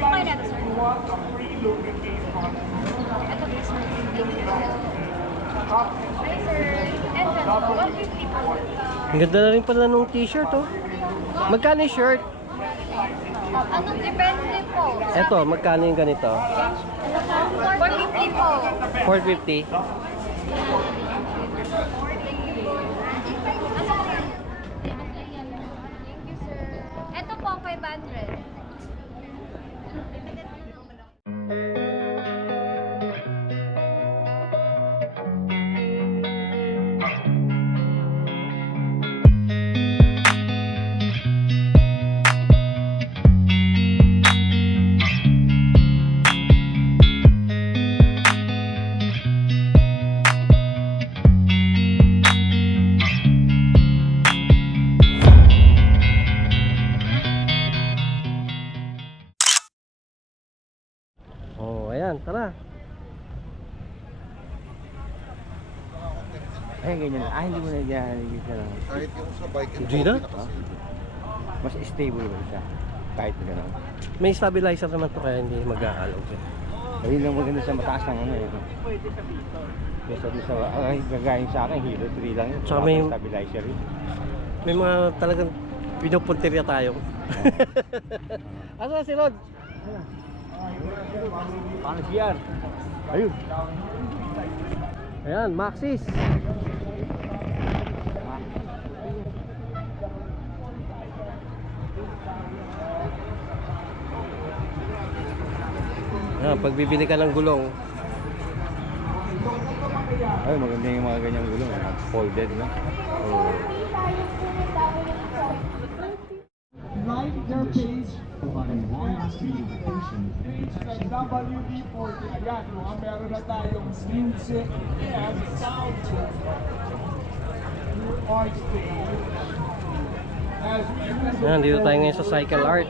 po kayo natin, sir? Ito, please, sir. Hi, sir. And then, 150 po. Ang ganda na rin pala nung t-shirt, oh. Magkano yung shirt? Ano, depende po. Eto, magkano yung ganito? 450 po. 450. Ito po, 500. Oh, ayan, tara. Ay, ganyan. Hindi mo na dyan. Kahit yung sa bike and Hindi na? Mas stable ba siya? Kahit na gano'n. May stabilizer naman to kaya hindi mag-aalog. Ayun lang maganda sa mataas ng ano eh. Kesa doon sa, gagawin sa akin, Hero 3 lang yun. Tsaka may- stabilizer yun. May mga talagang pinupuntirya tayo. Asa si Rod? Paano siya? Ayun. Ayan, Maxis. Ayan, pag bibili ka ng gulong, Ay, maganda yung mga ganyang gulong. Folded, no? Oh. Like their page WD-40. Ayan, mga meron na tayong music and sound art stage. As we ayan, dito tayo ngayon sa Cycle Art.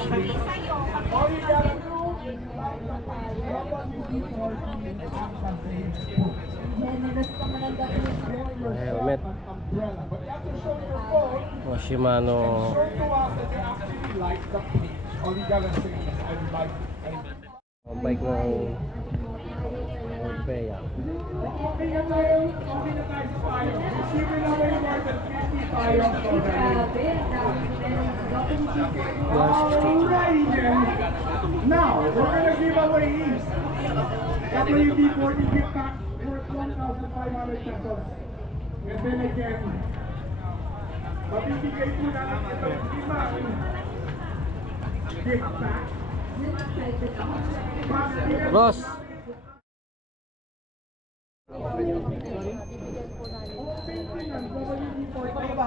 all you gotta do is like the Helmet. umbrella. But you have to show your phone. Mga Shimano. Show to us that you actually like the page. All you gotta say is I like it. Bike ng Orpea. Okay na tayo sa tayo. Isipin na may more than 50 tayo. Alrighty then. Now, we're gonna give away WD-40 gift pack worth 1,500 pesos. And then again, mabibigay po natin itong 5 gift pack. Ross.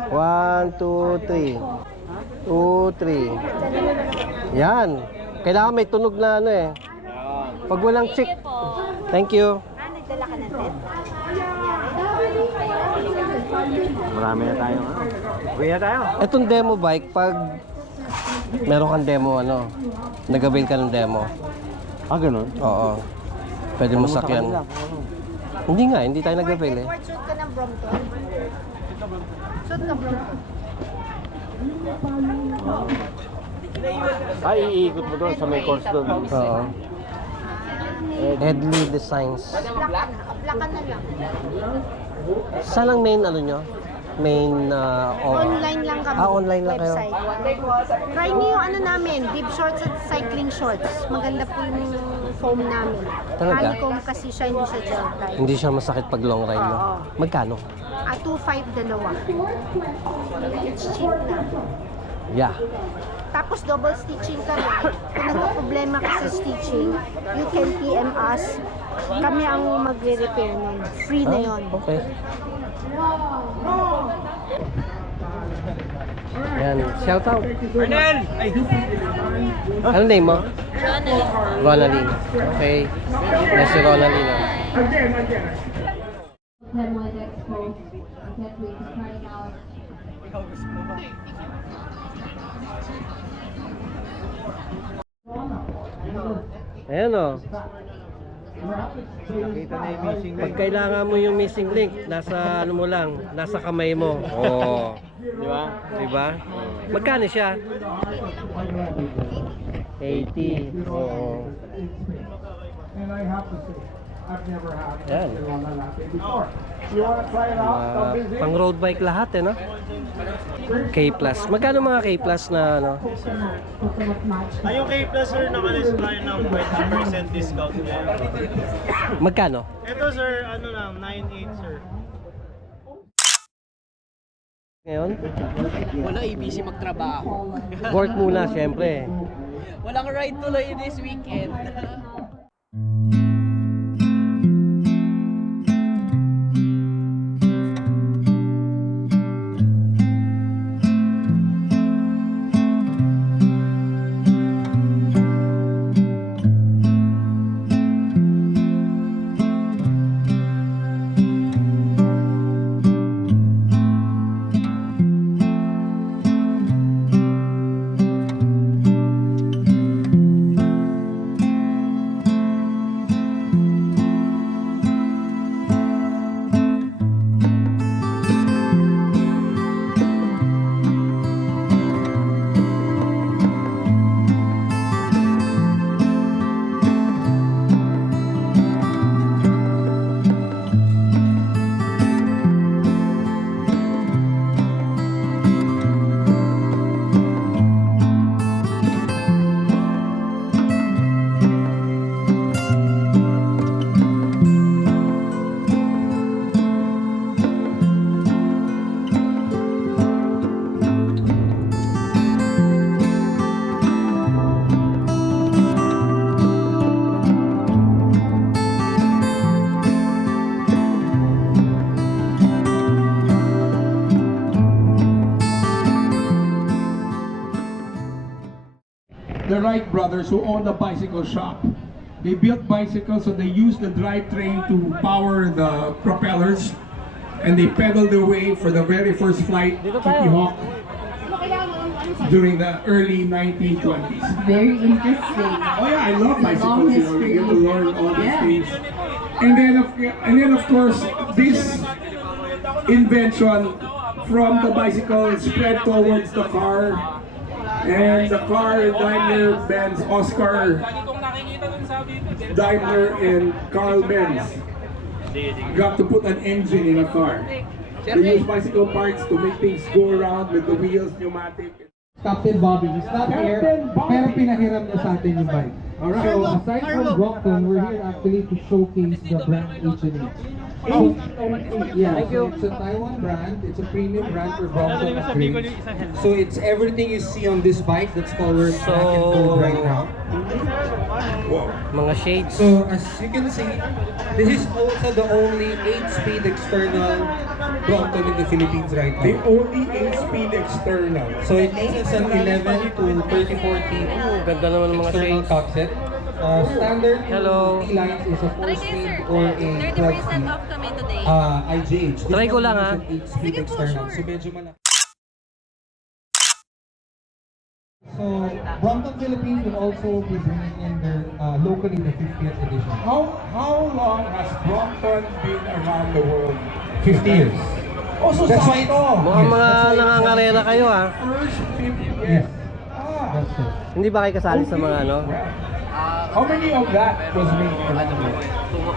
One, two, three. 2, 3. Yan. Kailangan may tunog na ano eh. Pag walang chick. Thank you. Nagdala ka na din? Marami na tayo. Uwi na tayo. Itong demo bike, pag meron kang demo, ano, nag-avail ka ng demo. Ganun? Oo. Pwede mo sakyan. Hindi nga, hindi tayo nag-avail eh. Shoot ka ng Brompton. Shoot ka Brompton. Ay, iikot mo doon sa may course doon. Oo. Headley Designs. Aplakan na lang. Saan ang main ano nyo? Main Online lang kami. online lang kayo. Website. Try niyo yung ano namin, deep shorts at cycling shorts. Maganda po yung foam namin. Talaga? Honeycomb kasi siya, hindi siya gel type. Hindi siya masakit pag long ride no? Oo. Magkano? 2.5 dalawa. It's cheap na. Yeah. Tapos double stitching kami. Kung nagka-problema ka sa stitching, you can PM us. Kami ang magre-repair nun. Free na yun. Okay. Yan, shout out. Arnel! Ano name mo? Ronaldine. Okay. Yes, si Ronaldine. Again. Lemonade Expo. I can't wait to try it out. Ayan o. Nakita na yung missing Pag kailangan mo yung missing link, nasa ano mo lang, nasa kamay mo. Oo. Di ba? Diba? Magkano siya? 80. Oo. And I have to say, I've never had Yan. a Ronda latte before. You wanna try it out? Come visit. Pang road bike lahat eh, no? K+. Magkano mga K+ na ano? Yung K Plus sir, nakalis tayo ng 20% discount ngayon. Magkano? Ito sir, ano lang, 9.8 sir. Ngayon? Wala, busy magtrabaho. Work muna, syempre. Walang ride tuloy this weekend. The Wright brothers who owned a bicycle shop. They built bicycles, so they used the drivetrain to power the propellers, and they pedaled their way for the very first flight, Kitty Hawk, during the early 1920s. Very interesting. Oh yeah, I love bicycles. You know, you get to learn all these things. And then of course, this invention from the bicycle spread towards the car. And the car, Daimler Benz, Oscar Daimler and Carl Benz got to put an engine in a car. They use bicycle parts to make things go around with the wheels, pneumatic. Captain Bobby, he's not here, pero pinahiram niya sa atin yung bike. Alright. So aside from Brompton, we're here actually to showcase the brand H&H. So, yeah, so it's a Taiwan brand, it's a premium brand for Brompton upgrades. So it's everything you see on this bike that's colored black and gold right now. Mga shades. So as you can see, this is also the only 8-speed external Brompton in the Philippines right now. The only 8-speed external. So it is an 11 to 3040 Ganda naman ng mga external shades. top set. Standard Hello. T-lines is a 4-speed or a 12-speed. kami today. IGH. This Try ko one lang, is ha? an 8-speed external. So medyo malaki. So Brompton Philippines will also be bringing in their locally the 50th edition. How long has Brompton been around the world? 50 years. Oh, so That's why Mukhang mga nangangarera kayo ha. first 50 Yes. Ah. That's it. Hindi ba kayo kasali sa mga ano? How many of that was made? Ano mo,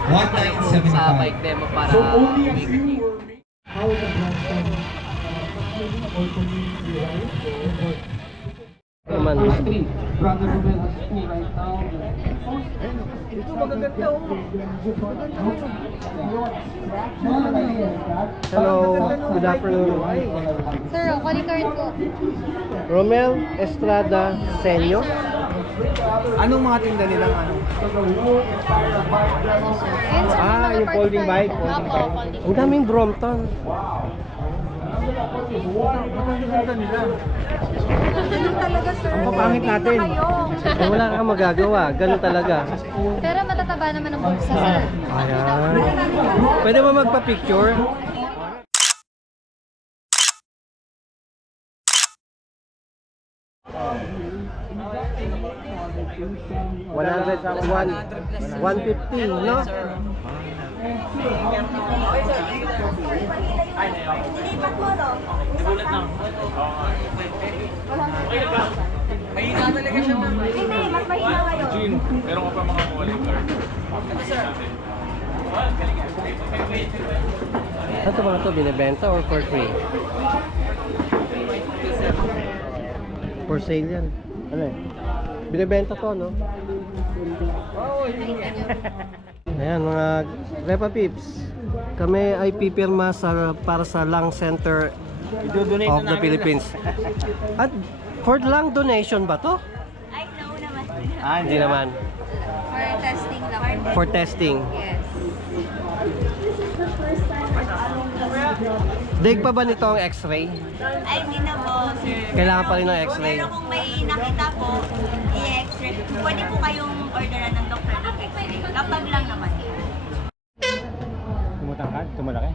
1975. sa bike demo para So only a few were made. How the Brompton or community right? Naman. Brother Ruben has two right now. Ito magaganda oh. Hello, good afternoon. Sir, calling card po. Romel Estrada Senyo. Anong mga tinda nilang ano? Yung folding bike. Ang daming Brompton. Ganun talaga, sir. Ang papangit natin. Eh, wala kang magagawa. Ganun talaga. Pero matataba naman ang bulsa, sir. Ayan. Pwede ba magpa-picture? 150, no? Mahina talaga siya, ma'am. Hindi, mas mahina ngayon. Ano ito mga to? Binibenta or for free? For sale yan. Ano eh? Binibenta to, no? Ayan mga Repa Peeps. Kami ay pipirma para sa Lung Center of the Philippines. At for lung donation ba to? Ay, no naman. Hindi naman. For testing lang. For testing. Yes. Dig pa ba nito ang x-ray? Ay, hindi na po. Kailangan pa rin ng x-ray. Pero kung may nakita po, i-x-ray, pwede po kayong orderan ng doktor ng x-ray. Kapag lang naman. Tumutangkad? Tumalaki?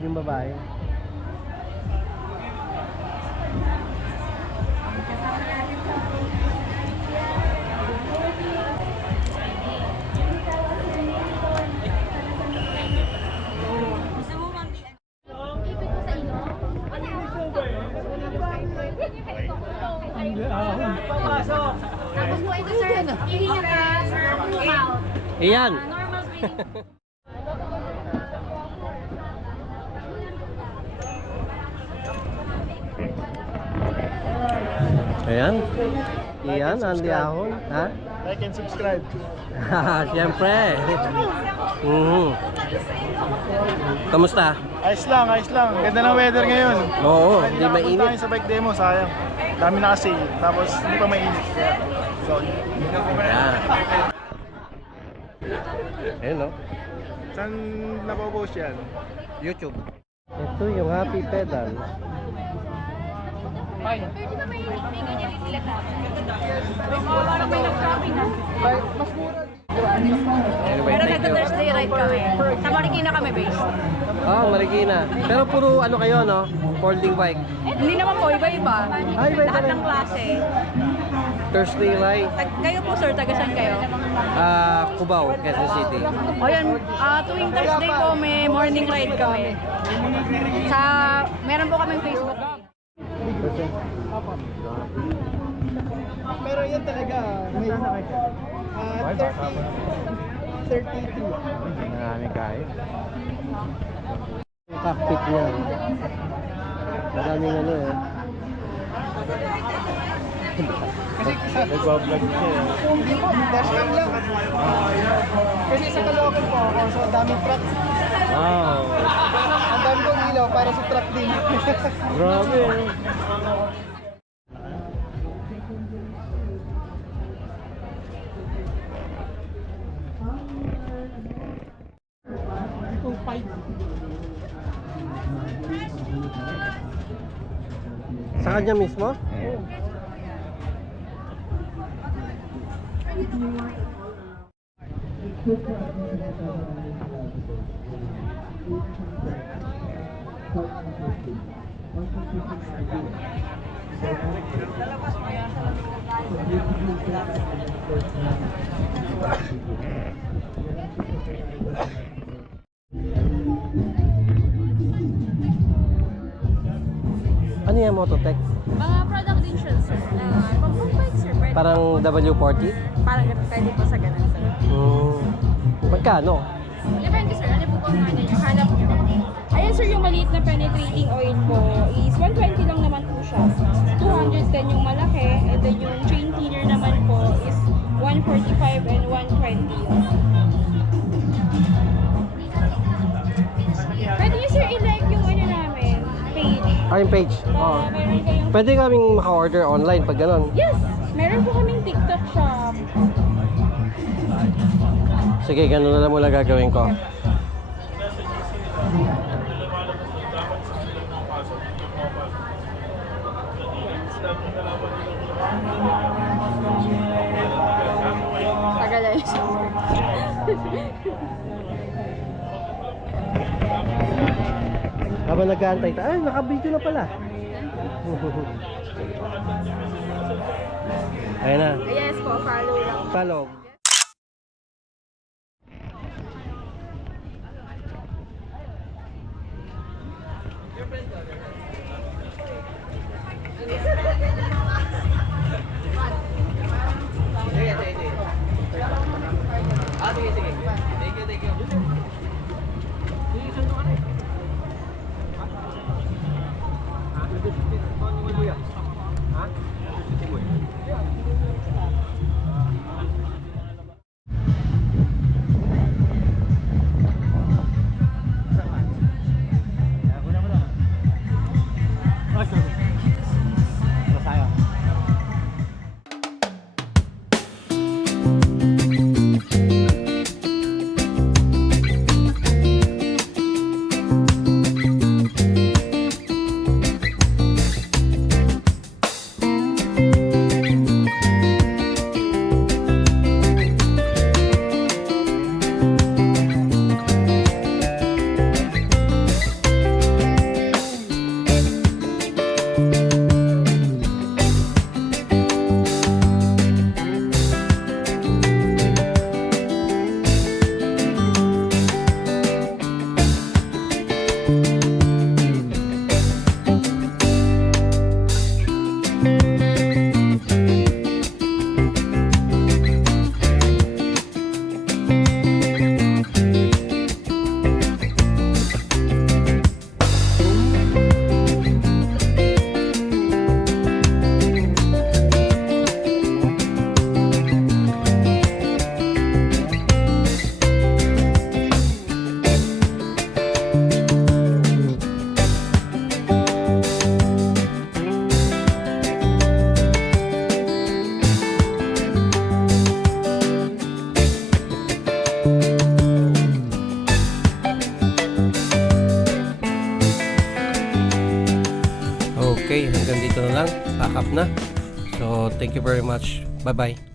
Yung babae. Gusto mo mami? Tapos po ito sir, ihinga ka, sir, mouth. Iyan. Normal breathing. Ayan. Iyan, Andy Ahon. Ha? Like and subscribe. Siyempre. Kamusta? Ayos lang, ayos lang. Ganda ng weather ngayon. Oo, hindi Punta mainit. tayo sa bike demo, sayang. Dami na kasi, tapos hindi pa mainit. Kaya, sorry. Ayan. Ayan, no? Saan napopost yan? YouTube. Ito yung Happy Pedal. Pwede na may ganyan din sila sa akin. Parang may nag-shopping na. Anyway, Pero thank you. nag-Thursday ride kami. Sa Marikina kami based. Ah, Marikina. Pero puro ano kayo, no? Folding bike. Hindi naman po, iba-iba. Iba-iba Lahat rin. ng klase. Thursday ride. Kayo po sir, taga saan kayo? Cubao, Quezon City. O yan, tuwing Thursday po may morning ride kami. Meron po kaming Facebook. Pero yan talaga, may 32. Marami kayo. Yung cockpit niya. Maraming ano eh. Nag-vlog siya eh. Hindi po, dashcam lang. Kasi sa Caloocan po ako, so daming truck. Wow. Ang dami kong ilaw para sa truck din. Grabe eh. Sa kanya mismo? Ano yan, Mototech? Mga product din siya sir. Pag-bike sir, pwede. Parang W40? Parang pwede po sa ganun sir. Magkano? Depende sir, ano po kung ano nyo, hanap nyo. Ayan sir, yung maliit na penetrating oil po is 120 lang naman po siya. 210 yung malaki, and then yung chain cleaner naman po is 145 and 120. Pwede nyo sir i-like yung ano namin, page. Yung page? Oo. Meron kayong... Pwede kaming maka-order online pag ganon. Yes! Meron po kaming TikTok shop. Sige, ganun na lang muna gagawin ko. Tagal na Habang nag-aantay tayo, naka-video na pala. Ayan na. Yes po, follow lang. Follow. Okay, hanggang dito na lang. Pack up na. So, thank you very much. Bye-bye.